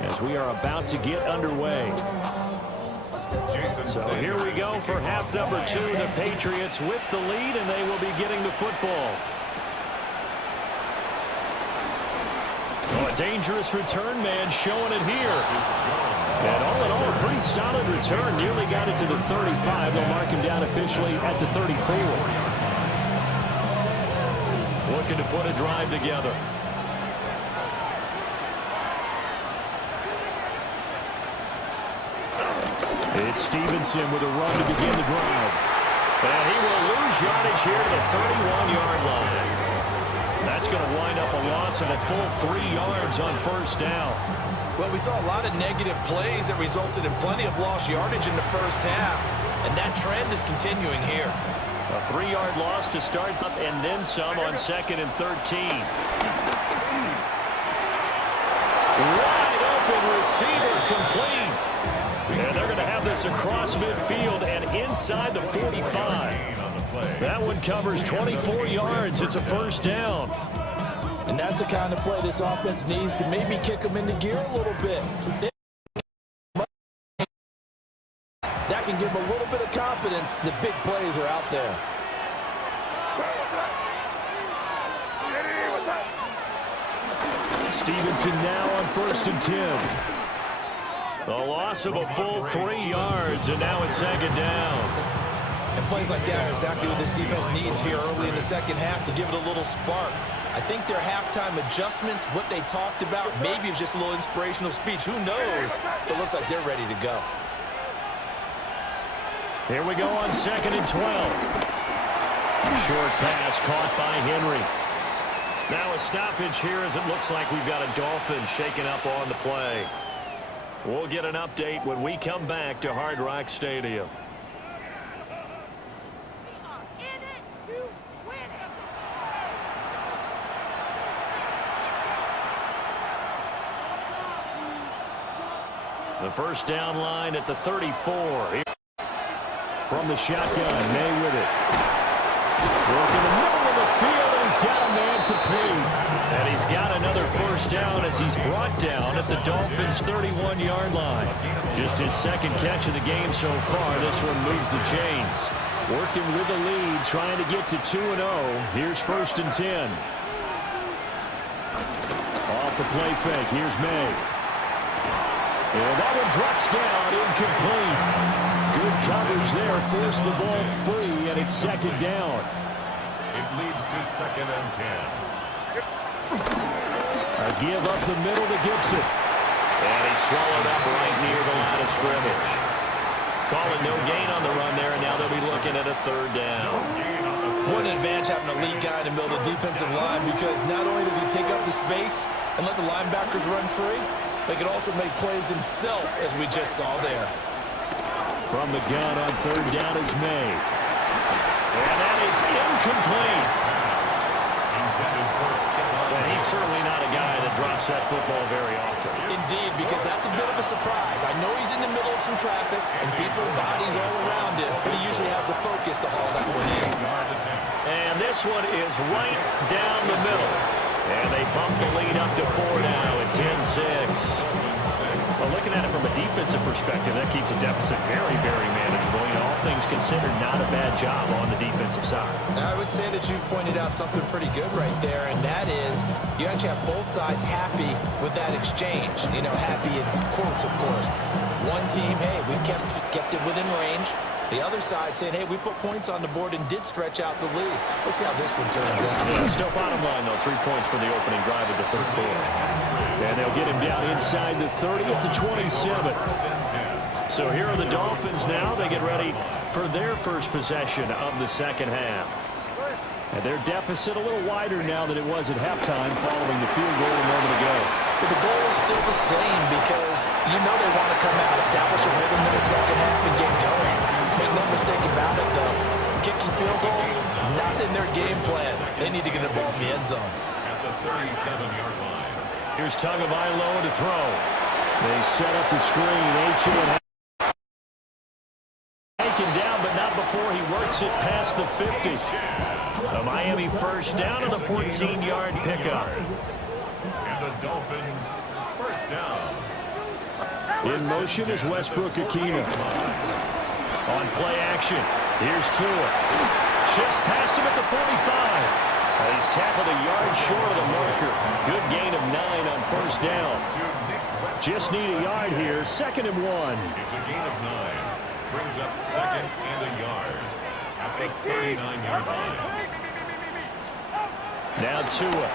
as we are about to get underway. So here we go for half number 2. The Patriots with the lead, and they will be getting the football. Oh, a dangerous return man showing it here. And all in all, a pretty solid return. Nearly got it to the 35. They'll mark him down officially at the 34. Looking to put a drive together. It's Stevenson with a run to begin the drive. And he will lose yardage here to the 31-yard line. That's going to wind up a loss of a full 3 yards on first down. Well, we saw a lot of negative plays that resulted in plenty of lost yardage in the first half, and that trend is continuing here. A 3-yard loss to start up and then some on 2nd and 13. Wide open receiver complete. And they're going to have this across midfield and inside the 45. That one covers 24 yards. It's a first down. And that's the kind of play this offense needs to maybe kick them into gear a little bit. That can give them a little bit of confidence. The big plays are out there. Stevenson now on 1st and 10. The loss of a full 3 yards, and now it's 2nd down. And plays like that are exactly what this defense needs here early in the second half to give it a little spark. I think their halftime adjustments, what they talked about, maybe it was just a little inspirational speech. Who knows? But it looks like they're ready to go. Here we go on 2nd and 12. Short pass caught by Henry. Now a stoppage here as it looks like we've got a Dolphin shaken up on the play. We'll get an update when we come back to Hard Rock Stadium. The first down line at the 34. From the shotgun, May with it. Working the middle of the field, and he's got a man complete. And he's got another first down as he's brought down at the Dolphins' 31-yard line. Just his 2nd catch of the game so far. This one moves the chains. Working with the lead, trying to get to 2-0. Here's 1st and 10. Off the play fake, here's May. And that one drops down, incomplete. Good coverage there, forced the ball free, and it's 2nd down. It leads to 2nd and 10. A give up the middle to Gibson. And he's swallowed up right near the line of scrimmage. Calling no gain on the run there, and now they'll be looking at a 3rd down. What an advantage having a lead guy in the middle of the defensive line, because not only does he take up the space and let the linebackers run free, they can also make plays himself, as we just saw there. From the gun on 3rd down is May. And that is incomplete. And he's certainly not a guy that drops that football very often. Indeed, because that's a bit of a surprise. I know he's in the middle of some traffic, and people, bodies all around him, but he usually has the focus to haul that one in. And this one is right down the middle. And they bump the lead up to 4 now at 10-6. Well, looking at it from a defensive perspective, that keeps the deficit very, very manageable. You know, all things considered, not a bad job on the defensive side. I would say that you've pointed out something pretty good right there, and that is you actually have both sides happy with that exchange. You know, happy in quotes, of course. One team, hey, we've kept it within range. The other side saying, hey, we put points on the board and did stretch out the lead. Let's see how this one turns out. Yeah, still bottom line, though, 3 points for the opening drive of the 3rd quarter. And they'll get him down inside the 30 up to 27. So here are the Dolphins now. They get ready for their first possession of the 2nd half. And their deficit a little wider now than it was at halftime following the field goal a moment ago. But the goal is still the same, because you know they want to come out, establish a rhythm in the second half, and get going. Make no mistake about it, though. Kicking field goals, not in their game plan. They need to get the ball in the end zone. At the 37-yard line. Here's Tagovailoa to throw. They set up the screen. H.A. taken down, but not before he works it past the 50. A Miami first down on the 14-yard pickup. And the Dolphins first down. In motion is Westbrook-Ikhine. On play action, here's Tua. Just past him at the 45. He's tackled a yard short of the marker. Good gain of 9 on first down. Just need a yard here, 2nd and 1. It's a gain of 9. Brings up 2nd and a yard at the 39-yard line. Now Tua.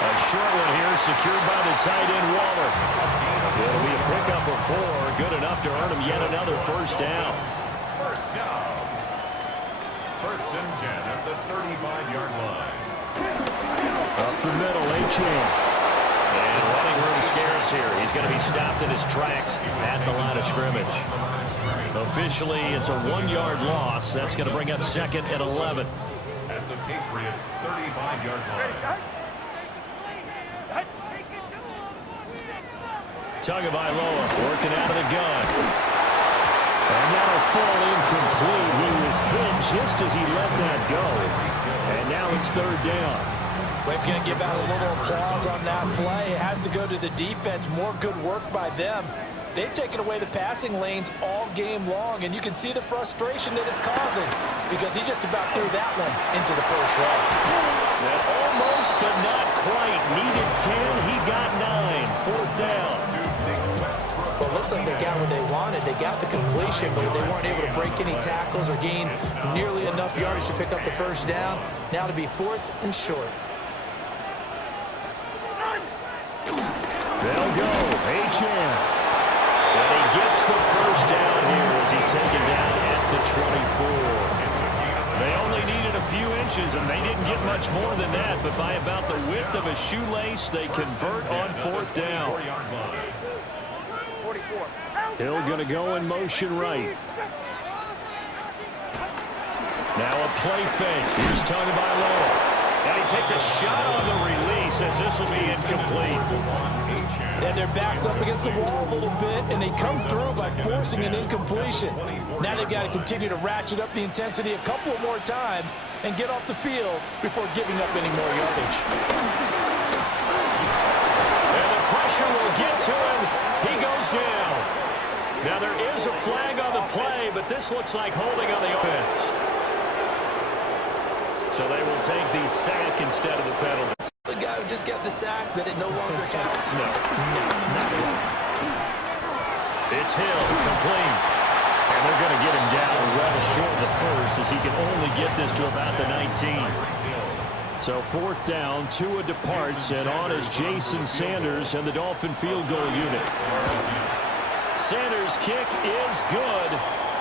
A short one here, secured by the tight end Waller. It'll be a pickup of 4, good enough to earn him yet another first down. First down. 1st and 10 at the 35-yard line. Up the middle, Achane. And running room scarce here. He's going to be stopped in his tracks at the line of scrimmage. Officially, it's a 1-yard loss. That's going to bring up 2nd and 11. At the Patriots' 35-yard line. Tagovailoa working out of the gun. And that'll fall incomplete. He was hit just as he let that go. And now it's 3rd down. We're going to give out a little applause on that play. It has to go to the defense. More good work by them. They've taken away the passing lanes all game long, and you can see the frustration that it's causing because he just about threw that one into the first row. And almost, but not quite. Needed 10. He got 9. 4th down. Well, it looks like they got what they wanted. They got the completion, but they weren't able to break any tackles or gain nearly enough yardage to pick up the first down. Now to be 4th and short. They'll go. Achane. And he gets the first down here as he's taken down at the 24. They only needed a few inches, and they didn't get much more than that. But by about the width of a shoelace, they convert on 4th down. Hill going to go in motion right. Now a play fake. Here's Tagovailoa. And he takes a shot on the release as this will be incomplete. And their back's up against the wall a little bit, and they come through by forcing an incompletion. Now they've got to continue to ratchet up the intensity a couple more times and get off the field before giving up any more yardage. And the pressure will get to him. He goes down. Now there is a flag on the play, but this looks like holding on the offense. So they will take the sack instead of the penalty. The guy who just got the sack, that it no longer counts. No. It's Hill, complete. And they're going to get him down well short of the first as he can only get this to about the 19. So 4th down, Tua departs, and on is Jason Sanders and the Dolphin field goal unit. Sanders' kick is good,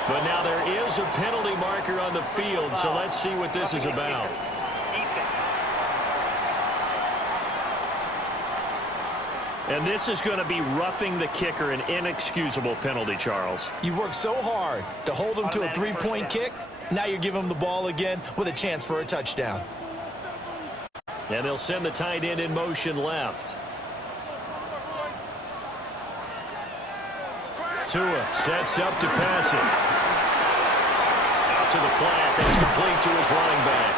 but now there is a penalty marker on the field, so let's see what this is about. And this is going to be roughing the kicker, an inexcusable penalty, Charles. You've worked so hard to hold him to a 3-point kick. Now you're giving him the ball again with a chance for a touchdown. And they'll send the tight end in motion left. Tua sets up to pass it. Out to the flat. That's complete to his running back.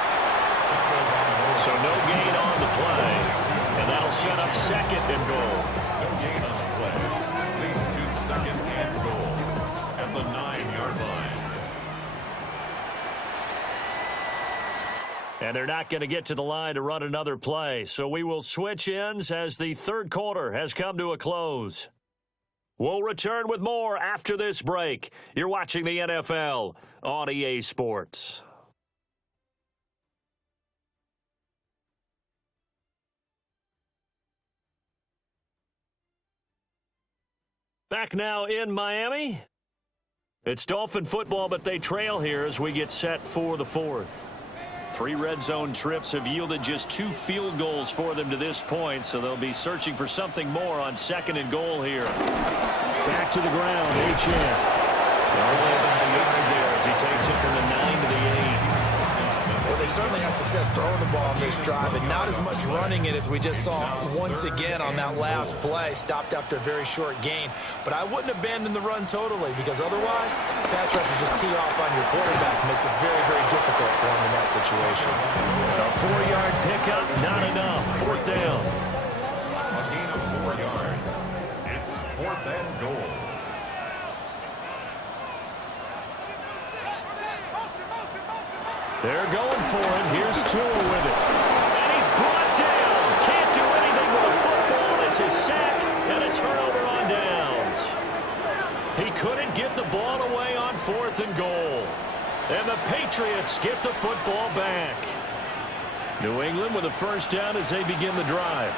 So no gain on the play. And that'll set up 2nd and goal. No gain on the play. Leads to 2nd and goal at the 9-yard line. And they're not going to get to the line to run another play. So we will switch ends as the 3rd quarter has come to a close. We'll return with more after this break. You're watching the NFL on EA Sports. Back now in Miami. It's Dolphin football, but they trail here as we get set for the 4th. 3 red zone trips have yielded just 2 field goals for them to this point, so they'll be searching for something more on 2nd and goal here. Back to the ground, Achane. Only about a yard there as he takes it from the 9 to the 8. Well, they certainly had success throwing the ball on this drive, and not as much running it as we just saw once again on that last play. Stopped after a very short gain. But I wouldn't abandon the run totally, because otherwise, pass rushers just tee off on your quarterback. Makes it very, very difficult for him in that situation. A 4-yard pickup, not enough. 4th down. A gain of 4 yards. It's 4th and goal. They're going for it. Here's Tua with it. And he's brought down. Can't do anything with a football. It's a sack and a turnover on downs. He couldn't get the ball away on 4th and goal. And the Patriots get the football back. New England with a 1st down as they begin the drive.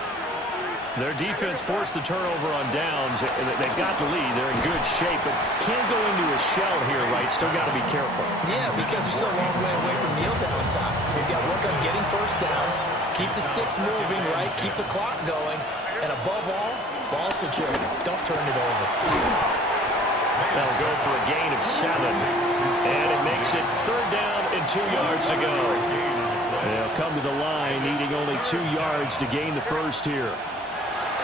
Their defense forced the turnover on downs. They've got the lead. They're in good shape, but can't go into a shell here, right? Still got to be careful. Yeah, because you're still a long way away from kneel down time. So you've got to work on getting 1st downs, keep the sticks moving, right? Keep the clock going. And above all, ball security. Don't turn it over. That'll go for a gain of 7. And it makes it 3rd down and 2 yards to go. They'll come to the line, needing only 2 yards to gain the 1st here.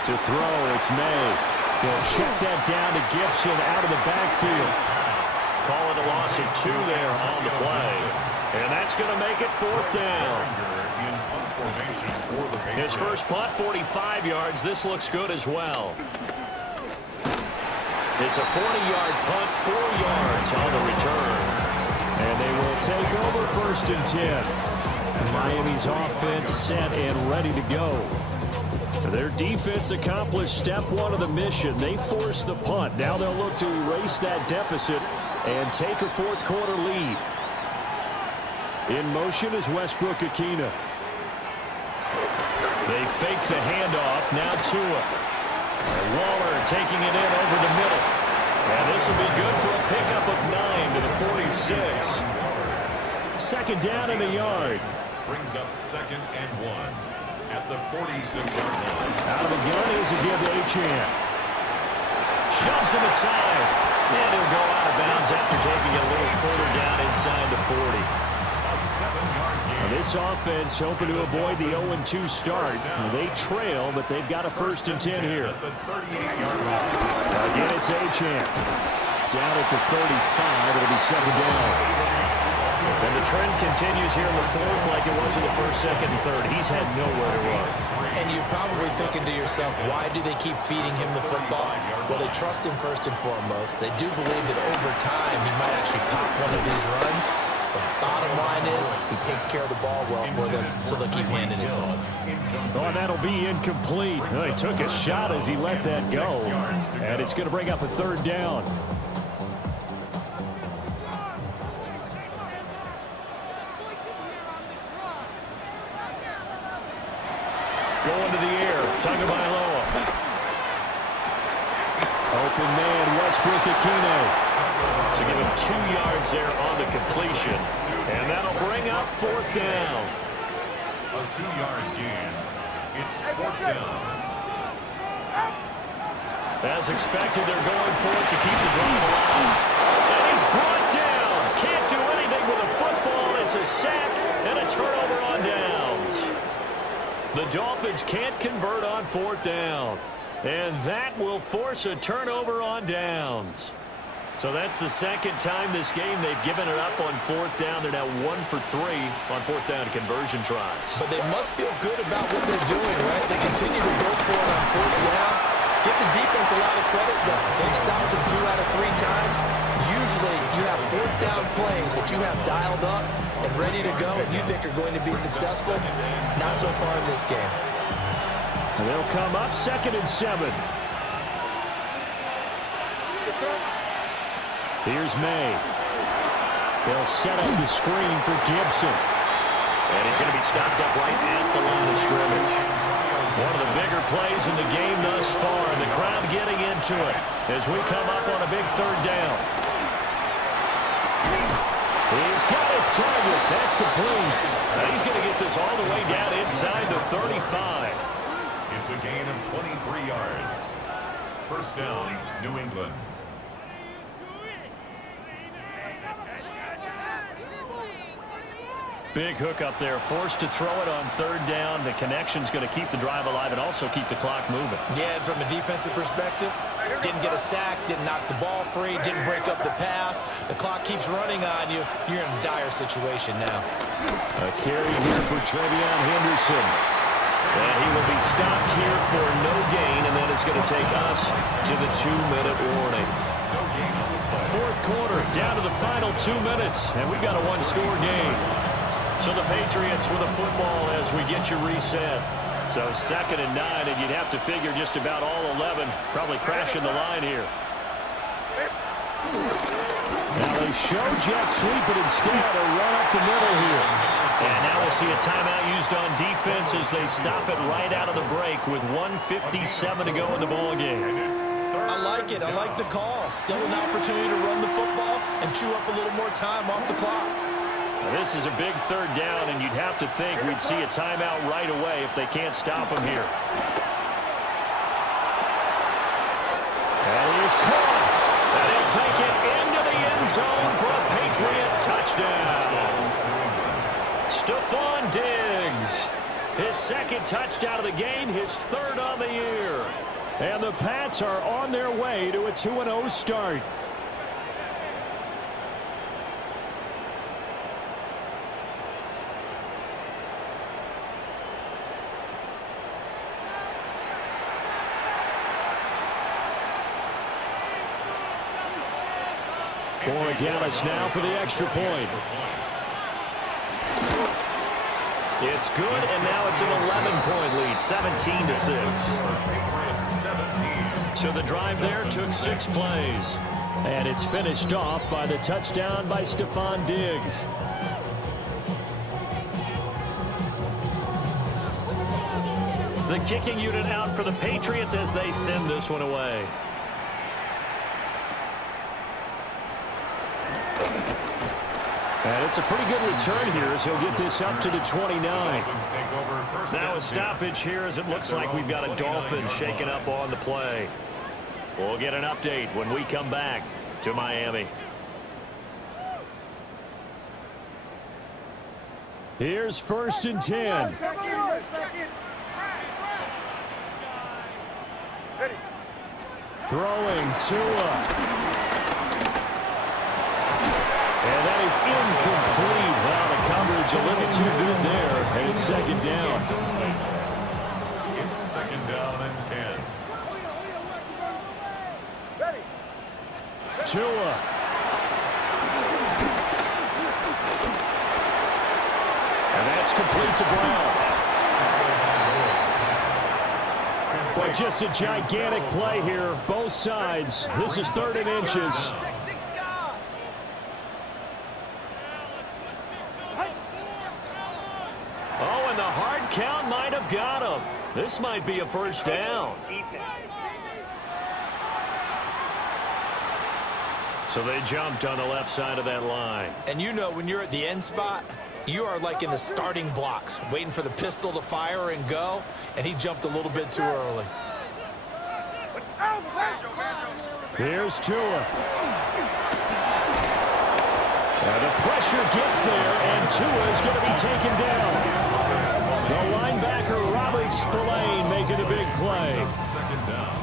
To throw, it's May. He'll check that down to Gibson out of the backfield. Call it a loss of 2 there on the play. And that's going to make it 4th down. His first punt, 45 yards. This looks good as well. It's a 40-yard punt, 4 yards on the return. And they will take over 1st and 10. Miami's offense set and ready to go. Their defense accomplished step 1 of the mission. They forced the punt. Now they'll look to erase that deficit and take a 4th quarter lead. In motion is Westbrook-Akina. They fake the handoff. Now Tua. And Waller taking it in over the middle. And this will be good for a pickup of 9 to the 46. 2nd down in the yard. Brings up 2nd and 1. At the 46-yard line. Out of the gun, here's a give to Achane. Shoves him aside. And he'll go out of bounds after taking it a little further down inside the 40. A 7-yard gain. Now this offense hoping to avoid the 0-2 start. They trail, but they've got a 1st and 10 here. At the 38-yard line. Again, it's Achane. Down at the 35. It'll be 2nd down. And the trend continues here in the 4th like it was in the 1st, 2nd, and 3rd. He's had nowhere to run. And you're probably thinking to yourself, why do they keep feeding him the football? Well, they trust him first and foremost. They do believe that over time he might actually pop one of these runs. The bottom line is he takes care of the ball well for them, so they'll keep handing it to him. Oh, and that'll be incomplete. Oh, he took a shot as he let that go. And it's going to bring up a 3rd down. Going to the air. Tagovailoa. Open man, Westbrook-Akina. So give him 2 yards there on the completion. And that'll bring up 4th down. A 2-yard gain. It's 4th down. As expected, they're going for it to keep the drive alive. And he's brought down. Can't do anything with a football. It's a sack and a turnover on downs. The Dolphins can't convert on 4th down. And that will force a turnover on downs. So that's the 2nd time this game they've given it up on 4th down. They're now 1 for 3 on 4th down conversion tries. But they must feel good about what they're doing, right? They continue to go for it on 4th down. Give the defense a lot of credit, though. They've stopped them 2 out of 3 times. Usually you have 4th down plays that you have dialed up and ready to go and you think are going to be successful. Not so far in this game. And they'll come up 2nd and 7. Here's May. They'll set up the screen for Gibson. And he's going to be stopped up right at the line of scrimmage. One of the bigger plays in the game thus far. And the crowd getting into it as we come up on a big 3rd down. He's got his target. That's complete. Now he's going to get this all the way down inside the 35. It's a gain of 23 yards. 1st down, New England. Big hook up there, forced to throw it on third down. The connection's going to keep the drive alive and also keep the clock moving. Yeah, and from a defensive perspective, didn't get a sack, didn't knock the ball free, didn't break up the pass. The clock keeps running on you. You're in a dire situation now. A carry here for Trevion Henderson. And he will be stopped here for no gain, and that is going to take us to the 2-minute warning. Fourth quarter, down to the final 2 minutes, and we've got a one-score game. So the Patriots with a football as we get you reset. So 2nd and 9, and you'd have to figure just about all 11 probably crashing the line here. Now they show jet sweep it instead, a run up the middle here. And now we'll see a timeout used on defense as they stop it right out of the break with 1:57 to go in the ballgame. I like it. I like the call. Still an opportunity to run the football and chew up a little more time off the clock. Now this is a big third down, and you'd have to think we'd see a timeout right away if they can't stop him here. And he is caught. And he'll take it into the end zone for a Patriot touchdown. Stephon Diggs, his 2nd touchdown of the game, his 3rd on the year. And the Pats are on their way to a 2-0 start. Borregales now for the extra point. It's good, and now it's an 11-point lead, 17-6. So the drive there took 6 plays. And it's finished off by the touchdown by Stephon Diggs. The kicking unit out for the Patriots as they send this one away. And it's a pretty good return here as he'll get this up to the 29. Now a stoppage here as it looks like we've got a Dolphin shaking up on the play. We'll get an update when we come back to Miami. Here's 1st and 10. Throwing Tua. And that is incomplete. Well, the coverage a little too good there. And it's 2nd down. It's 2nd down and 10. Tua. And that's complete to Brown. Well, just a gigantic play here. Both sides. This is 3rd and inches. Oh, and the hard count might have got him. This might be a 1st down. So they jumped on the left side of that line. And you know when you're at the end spot, you are like in the starting blocks, waiting for the pistol to fire and go, and he jumped a little bit too early. Here's Tua. And the pressure gets there, and Tua is going to be taken down. The linebacker, Robert Spillane, making a big play.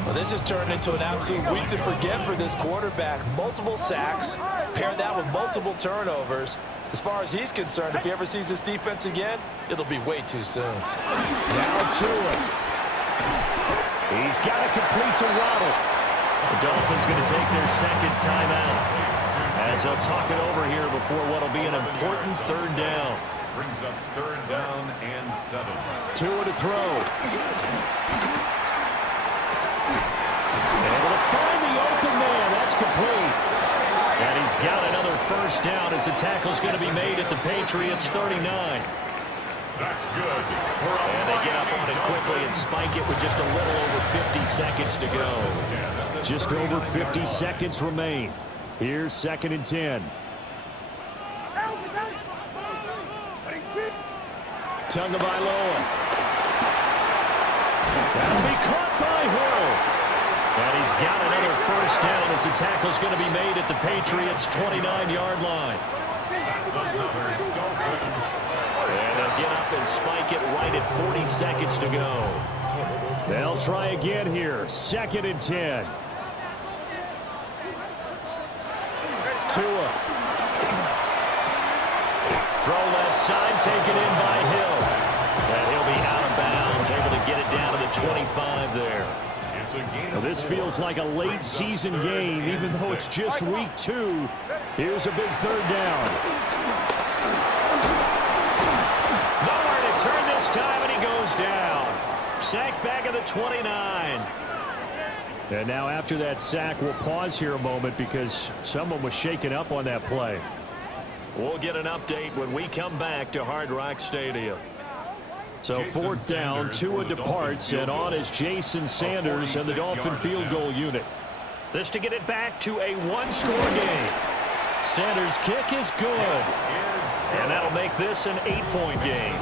Well, this has turned into an absolute week to forget for this quarterback. Multiple sacks, pair that with multiple turnovers. As far as he's concerned, if he ever sees this defense again, it'll be way too soon. Now Tua. He's got to complete to Waddle. The Dolphins going to take their 2nd timeout as they'll talk it over here before what will be an important 3rd down. Brings up 3rd down and 7. Tua to throw. Able to find the open man. That's complete. And he's got another 1st down as the tackle's going to be made at the Patriots' 39. That's good. And they get up on it quickly and spike it with just a little over 50 seconds to go. Just over 50 seconds remain. Here's 2nd and 10. Tagovailoa. That'll be caught by Hill. And he's got another 1st down as the tackle's going to be made at the Patriots' 29-yard line. That's another Dolphins up and spike it right at 40 seconds to go. They'll try again here. 2nd and 10. Tua. Throw left side, taken in by Hill. And he'll be out of bounds, able to get it down to the 25 there. Well, this feels like a late season game, even though it's just week 2. Here's a big 3rd down. Nowhere to turn this time, and he goes down. Sacked back at the 29. And now after that sack, we'll pause here a moment because someone was shaken up on that play. We'll get an update when we come back to Hard Rock Stadium. So 4th down, Tua departs, and on is Jason Sanders and the Dolphin field goal unit. This to get it back to a 1-score game. Sanders' kick is good. And that'll make this an 8-point game.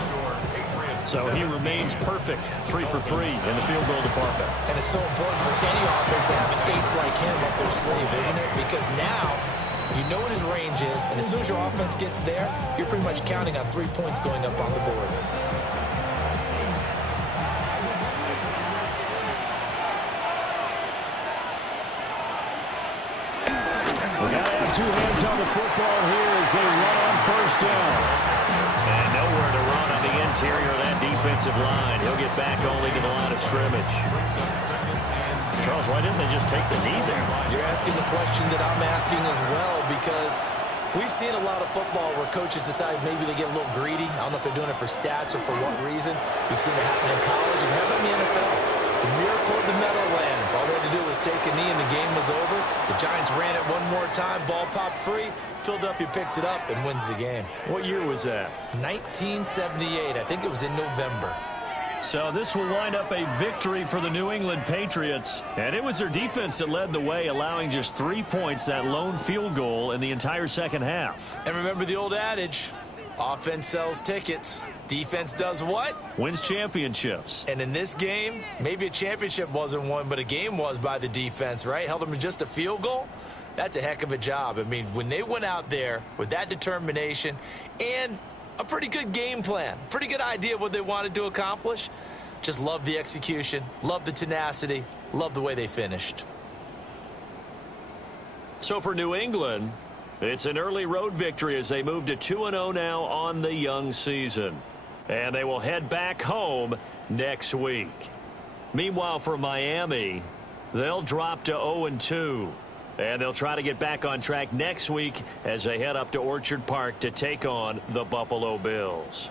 So he remains perfect, 3 for 3 in the field goal department. And it's so important for any offense to have an ace like him up their sleeve, isn't it? Because now you know what his range is, and as soon as your offense gets there, you're pretty much counting on 3 points going up on the board. We got to have 2 hands on the football here as they run on 1st down. And nowhere to run on the interior of that defensive line. He'll get back only to the line of scrimmage. Charles, why didn't they just take the knee there? You're asking the question that I'm asking as well, because we've seen a lot of football where coaches decide maybe they get a little greedy. I don't know if they're doing it for stats or for what reason. We've seen it happen in college and have it in the NFL. The miracle of the Meadowlands. All they had to do was take a knee and the game was over. The Giants ran it one more time. Ball popped free. Philadelphia picks it up and wins the game. What year was that? 1978. I think it was in November. So this will wind up a victory for the New England Patriots. And it was their defense that led the way, allowing just 3 points, that lone field goal in the entire second half. And remember the old adage, offense sells tickets. Defense does what? Wins championships. And in this game, maybe a championship wasn't won, but a game was by the defense, right? Held them to just a field goal. That's a heck of a job. I mean, when they went out there with that determination and a pretty good game plan, pretty good idea of what they wanted to accomplish, just love the execution, love the tenacity, love the way they finished. So for New England, it's an early road victory as they move to 2-0 now on the young season. And they will head back home next week. Meanwhile, for Miami, they'll drop to 0-2. And they'll try to get back on track next week as they head up to Orchard Park to take on the Buffalo Bills.